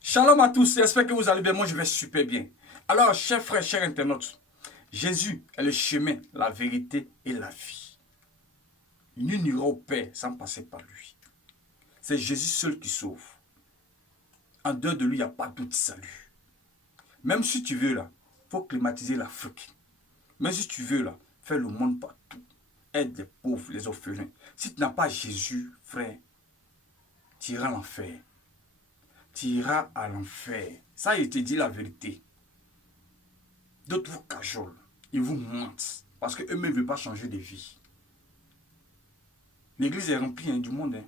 Shalom à tous, j'espère que vous allez bien. Moi, je vais super bien. Alors, chers frères, chers internautes, Jésus est le chemin, la vérité et la vie. Nul n'ira au Père sans passer par lui. C'est Jésus seul qui sauve. En dehors de lui, il n'y a pas d'autre salut. Même si tu veux, là, il faut climatiser l'Afrique. Même si tu veux, là, faire le monde partout. Aide les pauvres, les orphelins. Si tu n'as pas Jésus, frère, tu iras à l'enfer. Tu iras à l'enfer. Ça, il te dit la vérité. D'autres vous cajolent. Ils vous mentent. Parce qu'eux-mêmes ne veulent pas changer de vie. L'église est remplie du monde.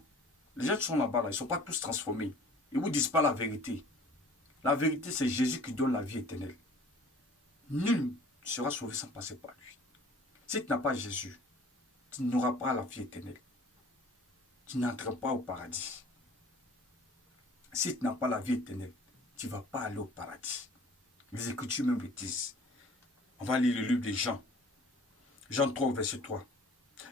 Les gens qui sont là-bas, là, ils ne sont pas tous transformés. Ils ne vous disent pas la vérité. La vérité, c'est Jésus qui donne la vie éternelle. Nul ne sera sauvé sans passer par lui. Si tu n'as pas Jésus, tu n'auras pas la vie éternelle. Tu n'entreras pas au paradis. Si tu n'as pas la vie éternelle, tu ne vas pas aller au paradis. Les Écritures même le disent. On va lire le livre de Jean. Jean 3, verset 3.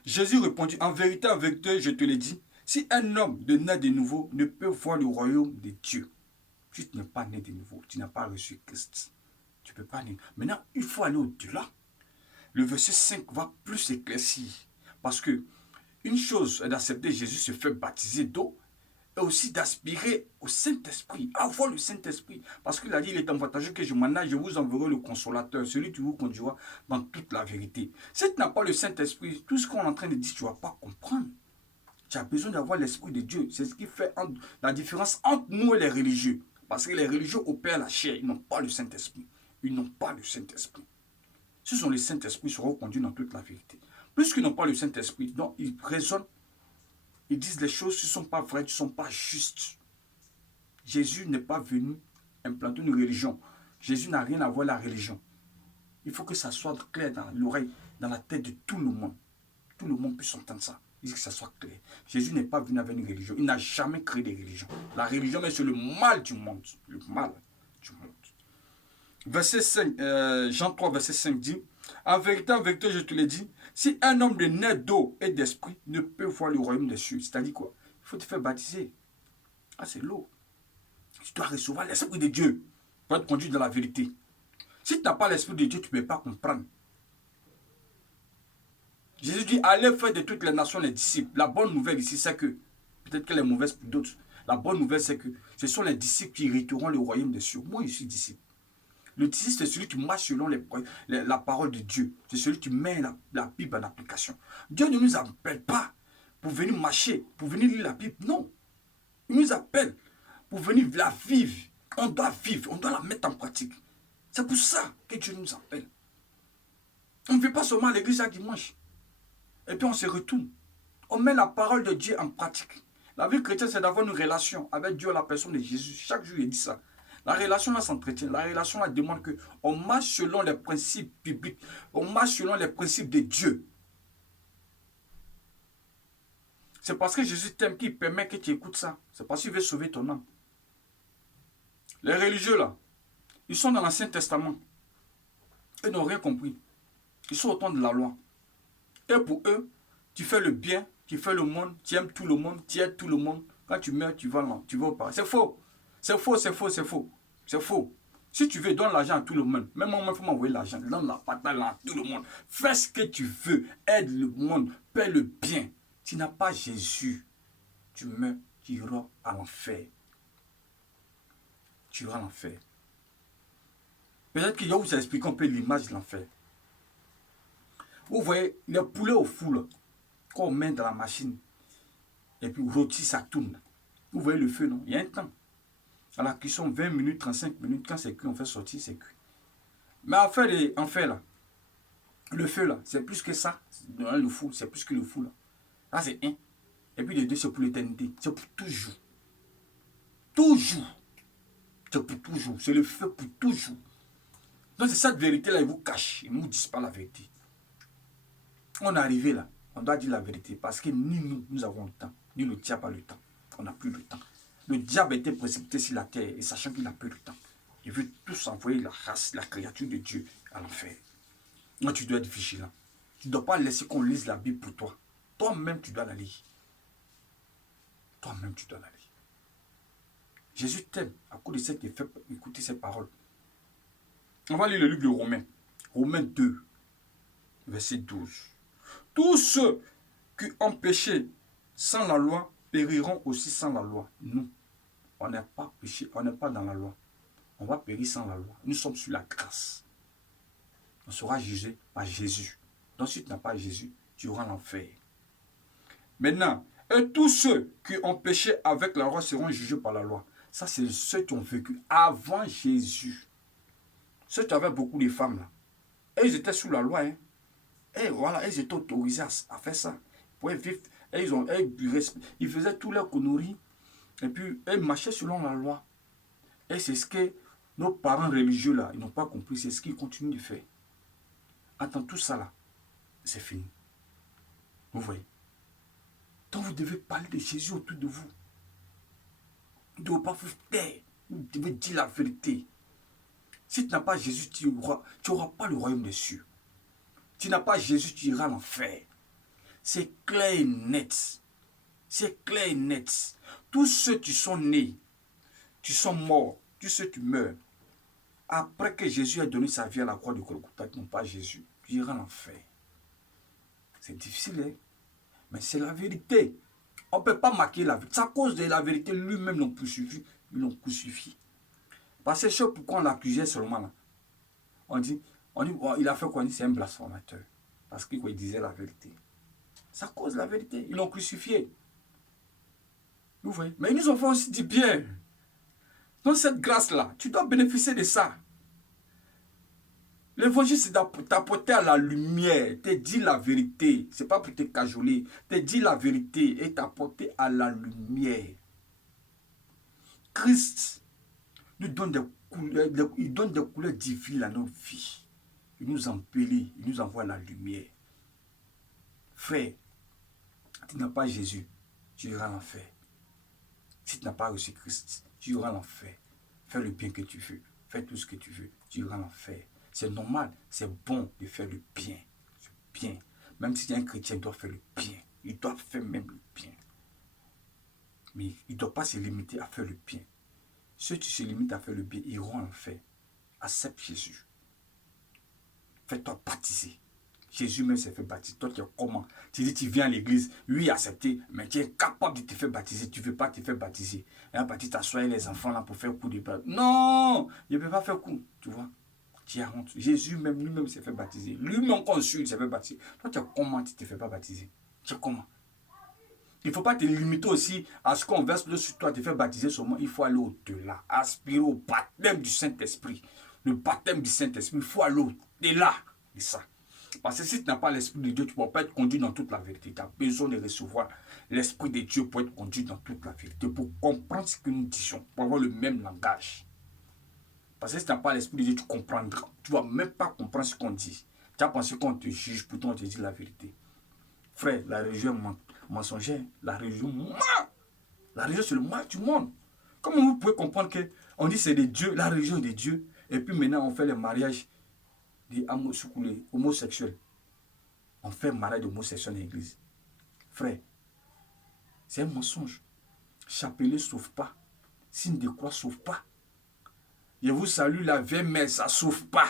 Jésus répondit, en vérité, je te le dis, si un homme de né de nouveau ne peut voir le royaume de Dieu, tu n'es pas né de nouveau, tu n'as pas reçu Christ. Tu ne peux pas naître. Maintenant, il faut aller au-delà. Le verset 5 va plus éclaircir. Parce que une chose est d'accepter Jésus se fait baptiser d'eau et aussi d'aspirer au Saint-Esprit, avoir le Saint-Esprit. Parce qu'il a dit, il est avantageux que je m'en aille, je vous enverrai le consolateur, celui qui vous conduira dans toute la vérité. Si tu n'as pas le Saint-Esprit, tout ce qu'on est en train de dire, tu ne vas pas comprendre. Tu as besoin d'avoir l'Esprit de Dieu. C'est ce qui fait la différence entre nous et les religieux. Parce que les religieux opèrent la chair, ils n'ont pas le Saint-Esprit. Ils n'ont pas le Saint-Esprit. Ce sont les Saint-Esprit qui seront conduits dans toute la vérité. Puisqu'ils n'ont pas le Saint-Esprit, donc ils raisonnent, ils disent les choses qui ne sont pas vraies, qui ne sont pas justes. Jésus n'est pas venu implanter une religion. Jésus n'a rien à voir avec la religion. Il faut que ça soit clair dans l'oreille, dans la tête de tout le monde. Tout le monde puisse entendre ça. Il faut que ça soit clair. Jésus n'est pas venu avec une religion. Il n'a jamais créé de religion. La religion, c'est le mal du monde. Le mal du monde. Verset 5, Jean 3, verset 5 dit, en vérité, je te l'ai dit, si un homme de né d'eau et d'esprit ne peut voir le royaume des cieux, c'est-à-dire quoi? Il faut te faire baptiser. Ah, c'est l'eau. Tu dois recevoir l'Esprit de Dieu pour être conduit dans la vérité. Si tu n'as pas l'Esprit de Dieu, tu ne peux pas comprendre. Jésus dit, allez faire de toutes les nations les disciples. La bonne nouvelle ici, c'est que, peut-être qu'elle est mauvaise pour d'autres, la bonne nouvelle, c'est que ce sont les disciples qui hériteront le royaume des cieux. Moi, je suis disciple. Le disciple, c'est celui qui marche selon la parole de Dieu. C'est celui qui met la Bible en application. Dieu ne nous appelle pas pour venir marcher, pour venir lire la Bible. Non. Il nous appelle pour venir la vivre. On doit vivre, on doit la mettre en pratique. C'est pour ça que Dieu nous appelle. On ne vit pas seulement à l'église chaque dimanche. Et puis on se retourne. On met la parole de Dieu en pratique. La vie chrétienne, c'est d'avoir une relation avec Dieu, la personne de Jésus. Chaque jour, il dit ça. La relation là s'entretient. La relation là demande qu'on marche selon les principes bibliques. On marche selon les principes de Dieu. C'est parce que Jésus t'aime qu'il permet que tu écoutes ça. C'est parce qu'il veut sauver ton âme. Les religieux là, ils sont dans l'Ancien Testament. Ils n'ont rien compris. Ils sont au temps de la loi. Et pour eux, tu fais le bien, tu fais le monde, tu aimes tout le monde, tu aides tout le monde. Quand tu meurs, tu vas au paradis. C'est faux. C'est faux, c'est faux, c'est faux. C'est faux. Si tu veux, donne l'argent à tout le monde. Même moi, il faut m'envoyer l'argent. Donne la patate à tout le monde. Fais ce que tu veux. Aide le monde. Fais le bien. Tu n'as pas Jésus. Tu meurs, tu iras à l'enfer. Tu iras à l'enfer. Peut-être qu'il y a vous expliquer un peu l'image de l'enfer. Vous voyez, les poulets au four, quand on met dans la machine, et puis rôti, ça tourne. Vous voyez le feu, non? Il y a un temps. À la cuisson, 20 minutes, 35 minutes, quand c'est cuit, on fait sortir, c'est cuit. Mais en fait, là, le feu, là, c'est plus que ça. Le four, c'est plus que le four, là. Là, c'est un. Et puis le deux, c'est pour l'éternité. C'est pour toujours. Toujours. C'est pour toujours. C'est le feu pour toujours. Donc, c'est cette vérité-là, ils vous cachent. Ils ne vous disent pas la vérité. On est arrivé là, on doit dire la vérité parce que ni nous avons le temps, ni le diable a le temps. On n'a plus le temps. Le diable était précipité sur la terre et sachant qu'il n'a plus le temps, il veut tous envoyer la race, la créature de Dieu à l'enfer. Moi, tu dois être vigilant. Tu ne dois pas laisser qu'on lise la Bible pour toi. Toi-même, tu dois la lire. Toi-même, tu dois la lire. Jésus t'aime à cause de ce qu'il fait écouter ses paroles. On va lire le livre de Romains. Romains 2, verset 12. Tous ceux qui ont péché sans la loi périront aussi sans la loi. Nous, on n'est pas péché, on n'est pas dans la loi. On va périr sans la loi. Nous sommes sur la grâce. On sera jugé par Jésus. Donc si tu n'as pas Jésus, tu auras l'enfer. Maintenant, et tous ceux qui ont péché avec la loi seront jugés par la loi. Ça, c'est ceux qui ont vécu avant Jésus. Ceux qui avaient beaucoup de femmes là. Et ils étaient sous la loi. Hein. Et voilà, ils étaient autorisés à faire ça. Ils pouvaient vivre. Et ils faisaient tous leurs conneries. Et puis, ils marchaient selon la loi. Et c'est ce que nos parents religieux là, ils n'ont pas compris. C'est ce qu'ils continuent de faire. Attends, tout ça là, c'est fini. Vous voyez. Donc vous devez parler de Jésus autour de vous. Vous ne devez pas vous taire. Vous devez dire la vérité. Si tu n'as pas Jésus, tu n'auras pas le royaume des cieux. Tu n'as pas Jésus, tu iras à l'enfer. C'est clair et net. C'est clair et net. Tous ceux qui sont nés, qui sont morts, tous ceux qui meurent, après que Jésus ait donné sa vie à la croix de Golgotha, qui n'ont pas Jésus, tu iras à l'enfer. C'est difficile, hein? Mais c'est la vérité. On ne peut pas marquer la vérité. C'est à cause de la vérité, lui-même l'ont crucifié. Ils l'ont crucifié. Parce que c'est pourquoi on l'accusait seulement là. On dit, il a fait quoi? C'est un blasphémateur. Parce qu'il disait la vérité. C'est à cause de la vérité. Ils l'ont crucifié. Vous voyez? Mais ils nous ont fait aussi du bien. Donc cette grâce-là, tu dois bénéficier de ça. L'évangile, c'est t'apporter à la lumière, te dire la vérité. Ce n'est pas pour te cajoler. Te dire la vérité et t'apporter à la lumière. Christ nous donne des couleurs, il donne des couleurs divines à notre vie. Il nous embellit, il nous envoie la lumière. Frère, si tu n'as pas Jésus, tu iras à l'enfer. Si tu n'as pas reçu Christ, tu iras à l'enfer. Fais le bien que tu veux. Fais tout ce que tu veux. Tu iras à l'enfer. C'est normal, c'est bon de faire le bien. C'est bien. Même si tu es un chrétien, il doit faire le bien. Il doit faire même le bien. Mais il ne doit pas se limiter à faire le bien. Ceux qui se limitent à faire le bien iront à l'enfer. Accepte Jésus. Fais-toi baptiser. Jésus même s'est fait baptiser. Toi, tu es comment? Tu dis, tu viens à l'église, lui accepté, mais tu es incapable de te faire baptiser. Tu ne veux pas te faire baptiser. Et après, tu t'assois les enfants là pour faire coup de baptême. Non, je ne peux pas faire coup. Tu vois? Tu as honte. Jésus même, lui-même s'est fait baptiser. Lui-même conçu, il s'est fait baptiser. Toi, tu es comment? Tu ne te fais pas baptiser? Tu es comment? Il ne faut pas te limiter aussi à ce qu'on verse sur toi, te faire baptiser seulement. Il faut aller au-delà. Aspirer au baptême du Saint-Esprit. Le baptême du Saint-Esprit, il faut aller au-delà de ça. Parce que si tu n'as pas l'Esprit de Dieu, tu ne pourras pas être conduit dans toute la vérité. Tu as besoin de recevoir l'Esprit de Dieu pour être conduit dans toute la vérité, pour comprendre ce que nous disons, pour avoir le même langage. Parce que si tu n'as pas l'Esprit de Dieu, tu comprendras. Tu ne vas même pas comprendre ce qu'on dit. Tu as pensé qu'on te juge, pourtant on te dit la vérité. Frère, la religion mensongère, la religion ment. La religion, c'est le mal du monde. Comment vous pouvez comprendre qu'on dit c'est de Dieu, la religion est de Dieu, et puis maintenant on fait le mariage des homosexuels. On fait le mariage d'homosexuels dans l'église. Frère, c'est un mensonge. Chapelet ne sauve pas. Signe de croix ne sauve pas. Je vous salue la vieille mère, ça ne sauve pas.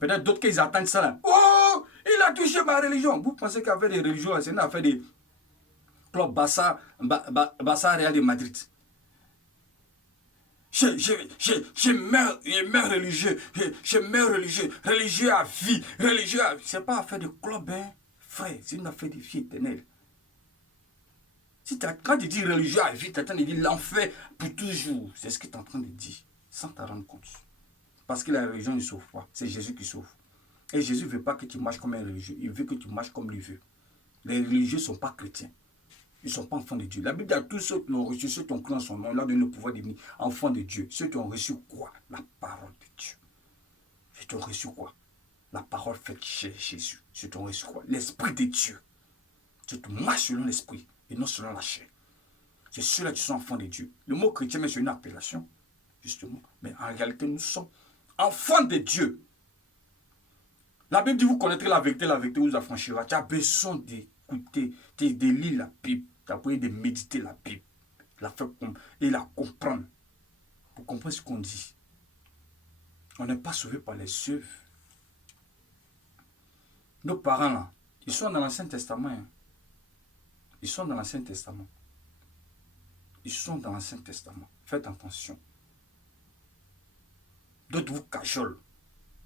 Peut-être d'autres qui attendent ça là. Oh, il a touché ma religion. Vous pensez qu'avec des religions, c'est une affaire de club Barça Real de Madrid. Je meurs religieux. Je meurs religieux. Religieux à vie. Religieux à vie. Ce n'est pas affaire de club, hein, frère. C'est une affaire de vie éternelle. Si quand tu dis religieux à vie, tu es en train de dire l'enfer pour toujours. C'est ce que tu es en train de dire, sans t'en rendre compte. Parce que la religion ne sauve pas. C'est Jésus qui sauve. Et Jésus ne veut pas que tu marches comme un religieux. Il veut que tu marches comme lui veut. Les religieux ne sont pas chrétiens. Ils ne sont pas enfants de Dieu. La Bible dit à tous ceux qui ont reçu, ceux qui ont cru en son nom, il leur donne le pouvoir de devenir enfants de Dieu. Ceux qui ont reçu quoi? La parole de Dieu. Ceux qui ont reçu quoi? La parole faite chez Jésus. Ceux qui ont reçu quoi? L'Esprit de Dieu. Ceux qui marchent selon l'Esprit et non selon la chair. C'est ceux-là qui sont enfants de Dieu. Le mot chrétien, c'est une appellation, justement. Mais en réalité, nous sommes enfants de Dieu. La Bible dit, vous connaîtrez la vérité vous affranchira. Tu as besoin d'écouter, de lire la Bible. Tu as besoin de méditer la Bible. et la comprendre. Pour comprendre ce qu'on dit. On n'est pas sauvé par les œuvres. Nos parents là, ils sont dans l'Ancien Testament. Hein. Ils sont dans l'Ancien Testament. Ils sont dans l'Ancien Testament. Faites attention. D'autres vous cajolent.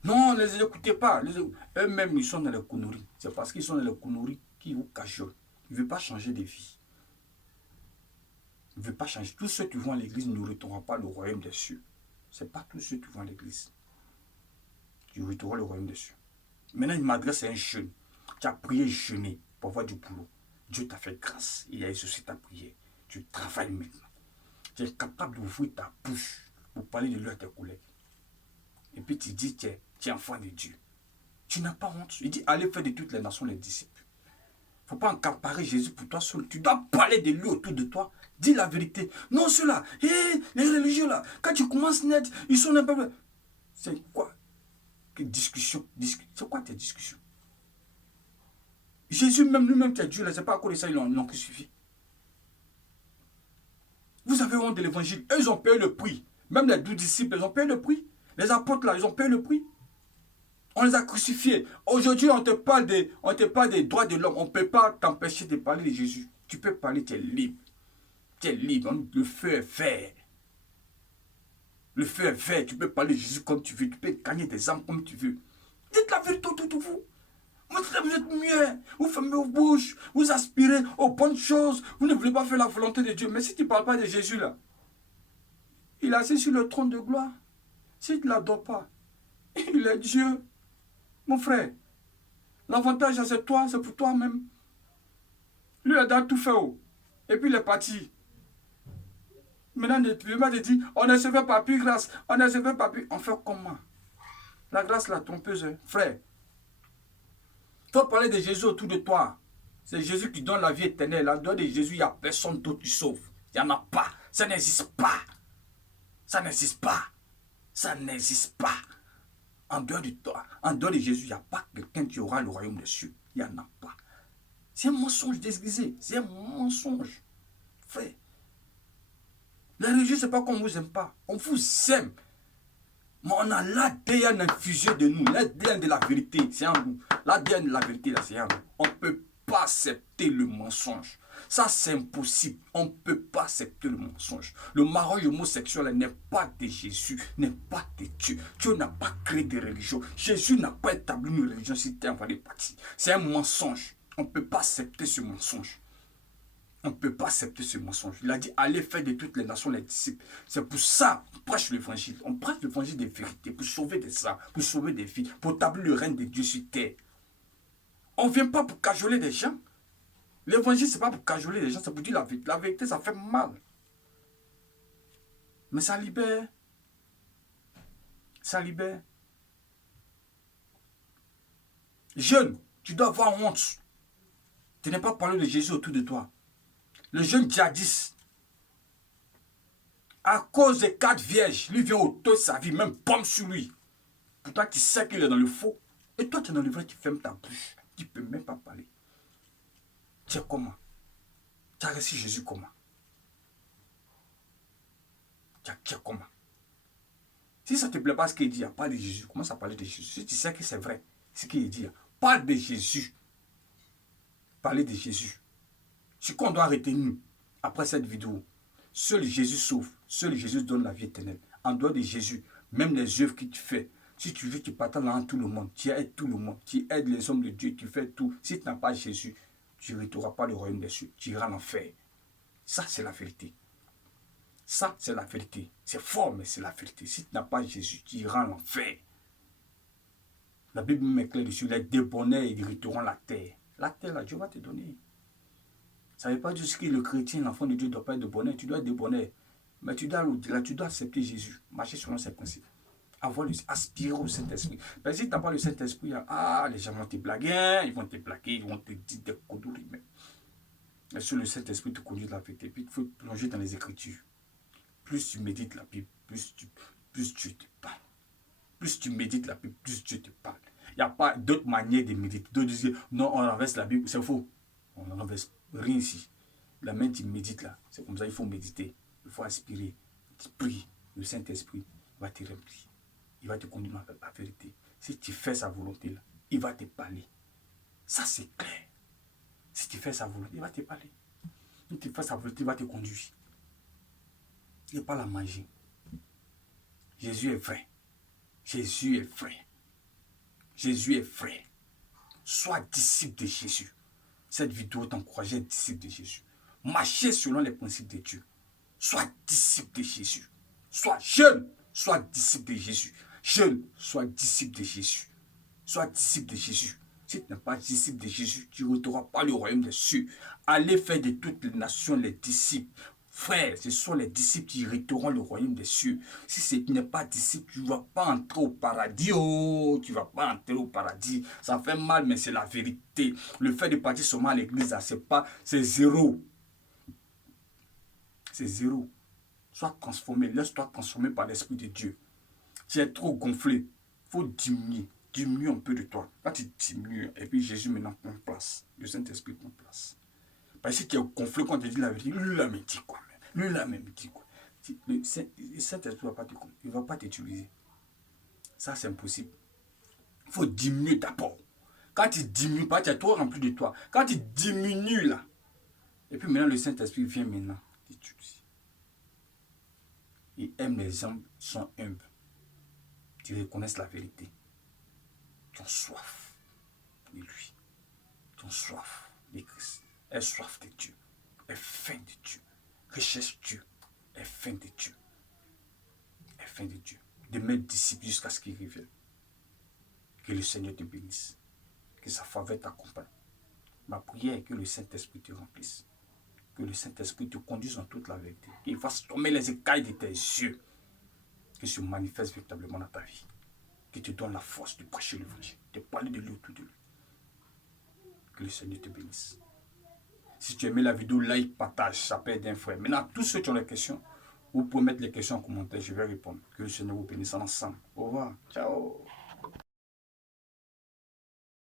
Non, ne les écoutez pas. Eux-mêmes, ils sont dans les conneries. C'est parce qu'ils sont dans les conneries qu'ils vous cajolent. Ils ne veulent pas changer de vie. Ils ne veulent pas changer. Tous ceux qui vont à l'église n'hériteront pas le royaume des cieux. Ce n'est pas tous ceux qui vont à l'église qui hériteront le royaume des cieux. Maintenant, il m'adresse à un jeune qui a prié jeûné pour avoir du boulot. Dieu t'a fait grâce. Il a exaucé ta prière. Tu travailles maintenant. Tu es capable d'ouvrir ta bouche pour parler de lui à tes collègues. Et puis tu dis, tu es enfant de Dieu. Tu n'as pas honte. Il dit, allez faire de toutes les nations les disciples. Il ne faut pas encamparer Jésus pour toi seul. Tu dois parler de lui autour de toi. Dis la vérité. Non, ceux-là, les religieux là, quand tu commences net, ils sont un peu... C'est quoi? Discussion. C'est quoi tes discussions? Jésus même lui-même qui a Dieu là, c'est pas à cause de ça ils l'ont crucifié. Vous avez honte de l'évangile. Eux, ils ont payé le prix. Même les 12 disciples, ils ont payé le prix. Les apôtres là, ils ont payé le prix. On les a crucifiés. Aujourd'hui, on te parle des droits de l'homme. On ne peut pas t'empêcher de parler de Jésus. Tu peux parler, tu es libre. Tu es libre. Le feu est vert. Le feu est vert. Tu peux parler de Jésus comme tu veux. Tu peux gagner des âmes comme tu veux. Dites la vérité autour de vous. Vous êtes muet. Vous fermez vos bouches. Vous aspirez aux bonnes choses. Vous ne voulez pas faire la volonté de Dieu. Mais si tu ne parles pas de Jésus là, il est assis sur le trône de gloire. Si tu ne l'adores pas, il est Dieu. Mon frère, l'avantage c'est toi, c'est pour toi-même. Lui, il a tout fait. Et puis il est parti. Maintenant, le maître dit, on ne se fait pas plus grâce. On ne se fait pas plus. On fait comment? La grâce, la trompeuse, frère. Il faut parler de Jésus autour de toi. C'est Jésus qui donne la vie éternelle. En dehors de Jésus, il n'y a personne d'autre qui sauve. Il n'y en a pas. Ça n'existe pas. Ça n'existe pas. Ça n'existe pas. En dehors de toi, en dehors de Jésus, il n'y a pas quelqu'un qui aura le royaume des cieux. Il n'y en a pas. C'est un mensonge déguisé. C'est un mensonge. Frère. La religion, ce n'est pas qu'on ne vous aime pas. On vous aime. Mais on a l'ADN infusé de nous. L'ADN de la vérité, c'est en nous. L'ADN de la vérité, là, c'est en nous. On ne peut pas accepter le mensonge. Ça, c'est impossible. On ne peut pas accepter le mensonge. Le mariage homosexuel n'est pas de Jésus, n'est pas de Dieu. Dieu n'a pas créé de religion. Jésus n'a pas établi une religion si tu es en train de partir. C'est un mensonge. On ne peut pas accepter ce mensonge. On ne peut pas accepter ce mensonge. Il a dit, allez faire de toutes les nations les disciples. C'est pour ça qu'on prêche l'évangile. On prêche l'évangile des vérités pour sauver des âmes, pour sauver des filles, pour établir le règne de Dieu sur terre. On ne vient pas pour cajoler des gens. L'évangile, ce n'est pas pour cajoler les gens, c'est pour dire la vérité. La vérité, ça fait mal. Mais ça libère. Ça libère. Jeune, tu dois avoir honte. Tu n'es pas parlé de Jésus autour de toi. Le jeune djihadiste, à cause des 4 vierges, lui vient autour de sa vie, même pomme sur lui. Pourtant, tu sais qu'il est dans le faux. Et toi, tu es dans le vrai, tu fermes ta bouche. Tu ne peux même pas parler. Tu es comment? Tu as reçu Jésus comment? Tu es comment? Si ça ne te plaît pas ce qu'il dit, parle de Jésus. Commence à parler de Jésus. Si tu sais que c'est vrai, ce qu'il dit, parle de Jésus. Parlez de Jésus. Ce qu'on doit retenir après cette vidéo, seul Jésus sauve. Seul Jésus donne la vie éternelle. En dehors de Jésus, même les œuvres que tu fais, si tu veux, tu partages dans tout le monde. Tu aides tout le monde. Tu aides les hommes de Dieu. Tu fais tout. Si tu n'as pas Jésus, tu n'auras pas le royaume des cieux. Tu iras en enfer. Ça, c'est la vérité. Ça, c'est la vérité. C'est fort, mais c'est la vérité. Si tu n'as pas Jésus, tu iras en enfer. La Bible met clair dessus. Les débonnés hériteront la terre. La terre, là, Dieu va te donner. Ça ne veut pas dire que le chrétien, l'enfant de Dieu, ne doit pas être de bonheur. Tu dois être de bonheur. Mais tu dois accepter Jésus. Marcher selon ses principes. Aspirer au Saint-Esprit. Parce que si tu n'as pas le Saint-Esprit, les gens vont te blaguer. Ils vont te blaguer. Ils vont te dire des conneries. Mais sur le Saint-Esprit te conduit de la vérité. Puis il faut plonger dans les Écritures. Plus tu médites la Bible, plus Dieu te parle. Plus tu médites la Bible, plus Dieu te parle. Il n'y a pas d'autre manière de méditer. D'autres disent, non, on renverse la Bible. C'est faux. On ne renverse rien ici. La main, tu médites là. C'est comme ça, il faut méditer. Il faut aspirer. Tu pries. Le Saint-Esprit va te remplir. Il va te conduire dans la vérité. Si tu fais sa volonté là, il va te parler. Ça, c'est clair. Si tu fais sa volonté, il va te parler. Si tu fais sa volonté, il va te conduire. Il n'y a pas la magie. Jésus est vrai. Jésus est vrai. Jésus est vrai. Sois disciple de Jésus. Cette vidéo t'encourage à être disciple de Jésus. Marchez selon les principes de Dieu. Sois disciple de Jésus. Sois jeune. Sois disciple de Jésus. Jeune. Sois disciple de Jésus. Sois disciple de Jésus. Si tu n'es pas disciple de Jésus, tu n'auras pas le royaume des cieux. Allez faire de toutes les nations les disciples. Frères, ce sont les disciples qui hériteront le royaume des cieux. Si tu n'es pas disciple, tu ne vas pas entrer au paradis. Oh, tu ne vas pas entrer au paradis. Ça fait mal, mais c'est la vérité. Le fait de partir seulement à l'église, c'est zéro. C'est zéro. Sois transformé. Laisse-toi transformer par l'Esprit de Dieu. Tu es trop gonflé. Il faut diminuer. Diminue un peu de toi. Quand tu diminues, et puis Jésus maintenant prend place. Le Saint-Esprit prend place. Parce que tu es gonflé quand tu dis la vérité. Lui là me dit quoi. Lui là me dit quoi. Le Saint-Esprit ne va pas t'utiliser. Ça c'est impossible. Il faut diminuer d'abord. Quand tu diminues pas, tu es trop rempli de toi. Quand tu diminues là, et puis maintenant le Saint-Esprit vient maintenant t'utiliser. Il aime les gens qui sont humbles. Qui reconnaissent la vérité. Qui ont soif de lui. Qui ont soif de Christ. Aie soif de Dieu. Aie faim de Dieu. Recherche Dieu. Aie faim de Dieu. Aie faim de Dieu. De mettre disciple jusqu'à ce qu'il revienne. Que le Seigneur te bénisse. Que sa faveur t'accompagne. Ma prière est que le Saint-Esprit te remplisse. Que le Saint-Esprit te conduise dans toute la vérité. Qu'il fasse tomber les écailles de tes yeux. Que se manifeste véritablement dans ta vie. Qui te donne la force de prêcher l'évangile, de parler de lui autour de lui. Que le Seigneur te bénisse. Si tu as aimé la vidéo, like, partage, ça peut aider un frère. Maintenant, tous ceux qui ont des questions, vous pouvez mettre les questions en commentaire, je vais répondre. Que le Seigneur vous bénisse ensemble. Au revoir. Ciao.